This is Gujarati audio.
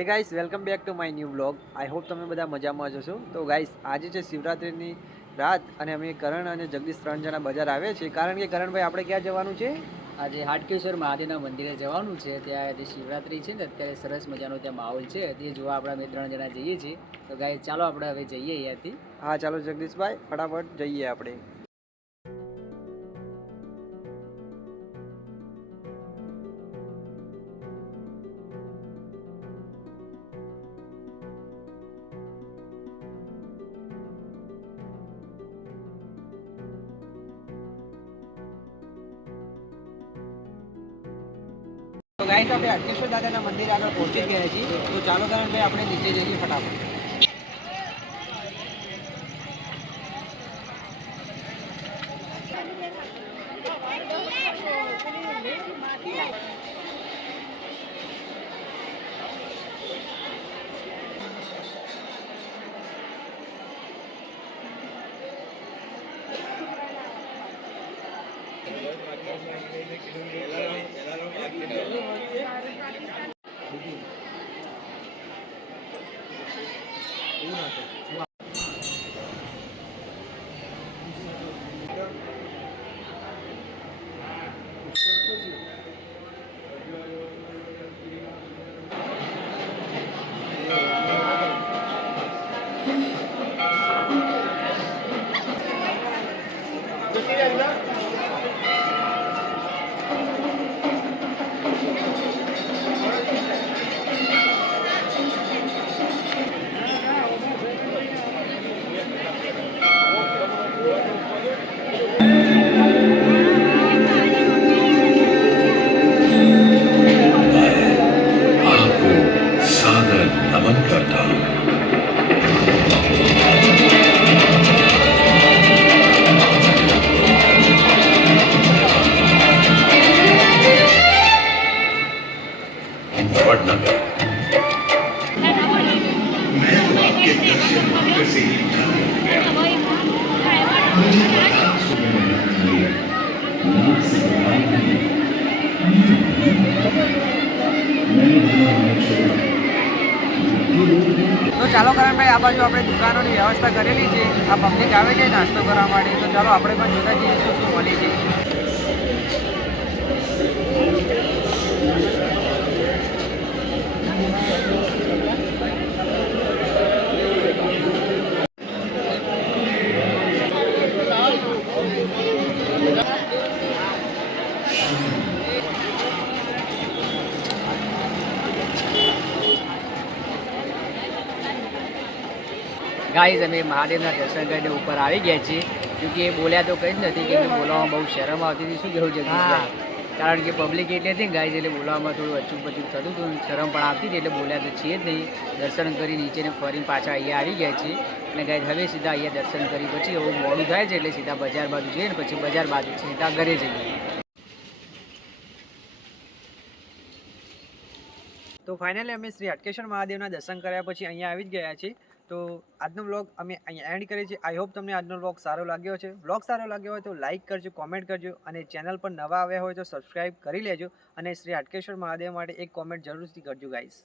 હે guys, welcome back to my new blog. I hope તમે બધા મજામાં જશો. તો ગાઈસ, આજે છે શિવરાત્રિની રાત અને અમે કરણ અને જગદીશ 3 જણા બજાર આવ્યા છે. કારણ કે કરણભાઈ, આપણે ક્યાં જવાનું છે? આજે હાટકેશ્વર મહાદેવના મંદિરે જવાનું છે. ત્યાં આજે શિવરાત્રિ છે ને, અત્યારે સરસ મજાનો ત્યાં માહોલ છે. તે જોવા આપણે 3 જણા જઈએ છીએ. તો ગાઈસ, ચાલો આપણે હવે જઈએ અહીંયાથી. હા, ચાલો જગદીશભાઈ, ફટાફટ જઈએ આપણે. તો ગાઈસ, આપણે હાટકેશ્વર દાદાના મંદિરે આગળ પહોંચી ગયા છીએ. તો ચાલો કરણભાઈ, આપણે નીચે જઈએ ફટાફટ. તો ચાલો કરણભાઈ, આ બાજુ આપણે દુકાનોની વ્યવસ્થા કરેલી છે. આ પબ્લિક આવે છે નાસ્તો કરવા માટે. તો ચાલો આપણે પણ જોતા જઈએ શું શું મળી છે. ગાઈસ, અમે મહાદેવના દર્શન કરીને ઉપર આવી ગયા છીએ. કેમકે એ બોલ્યા તો કંઈ જ નથી, કે બોલાવવામાં બહુ શરમ આવતી હતી. શું કહેવું જગદીશભાઈ? કારણ કે પબ્લિક એટલી હતી ને ગાઈસ, એટલે બોલાવવામાં થોડું અચૂક પચૂક થતું હતું, શરમ પણ આવતી હતી. એટલે બોલ્યા તો છીએ જ નહીં. દર્શન કરી નીચેને ફરીને પાછા અહીંયા આવી ગયા છીએ. અને ગાઈસ, હવે સીધા અહીંયા દર્શન કરી પછી એવું મોડું થાય છે, એટલે સીધા બજાર બાજુ જઈએ ને પછી બજાર બાજુ સીધા ઘરે જઈએ. તો ફાઇનલી અમે શ્રી હાટકેશ્વર મહાદેવના દર્શન કર્યા પછી અહીંયા આવી જ ગયા છીએ. તો આજનો વ્લોગ અમે અહીંયા એન્ડ કરીએ છીએ. આઈ હોપ તમને આજનો વ્લોગ સારો લાગ્યો છે. વ્લોગ સારો લાગ્યો હોય તો લાઇક કરજો, કોમેન્ટ કરજો અને ચેનલ પર નવા આવ્યા હોય તો સબસ્ક્રાઇબ કરી લેજો. અને શ્રી હાટકેશ્વર મહાદેવ માટે એક કોમેન્ટ જરૂરથી કરજો ગાઈસ.